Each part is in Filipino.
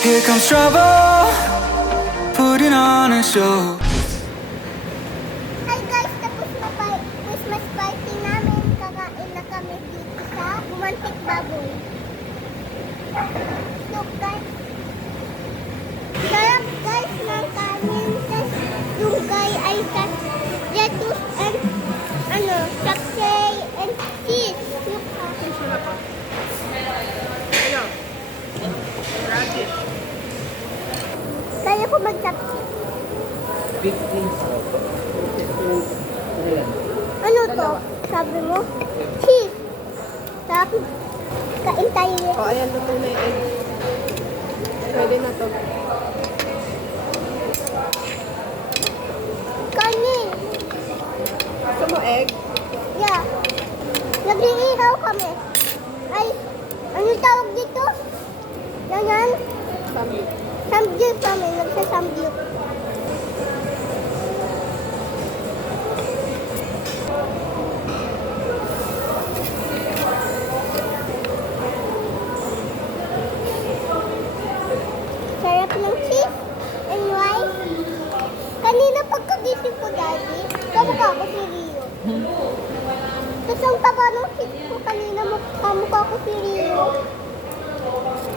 Here comes trouble, putting on a show. Hi guys, tapos na Christmas party namin. Kakain na kami dito sa Bumantik Baboy. Look guys. Sarap guys ng kanin. Tapos yung guy ay lettuce and sapsay and cheese. Look ha. Kaya ko mag-sapsay. 15. Ano to? Sabi mo? Cheese. Tapos, kain tayo yun. O, ayan, luto na yung egg. Pwede na to. Kanin. Gusto mo egg? Yeah. Nag-iihaw kami. Ay, ano tawag dito? Ganyan? Samgyup. Samgyup kami. Nagsasamgyup. Sarap ng cheese and rice. Kanina pagkagising ko, Daddy, kamukha ko si Rio. Tapos ang taba ng cheese ko kanina, kamukha ko si Rio.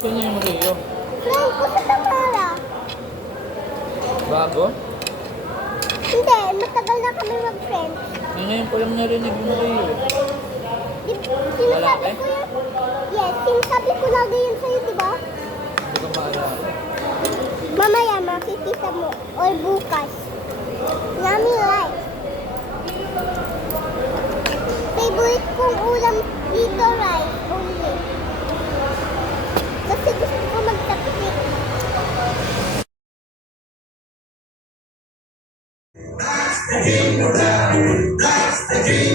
Sino yung Rio? Friend ko sa Tamara. Bago? Hindi, matagal na kami mag-friend. Ngayon ko lang narinig yung Rio. Sinasabi ko yun. Yes, sinasabi ko lagi yun sa'yo, di ba? Hindi ko maalala. Mamaya makikita mo. Or bukas. Yummy rice. Favorite kong ulam dito, rice only. Kasi gusto ko magtapik. That's the dream.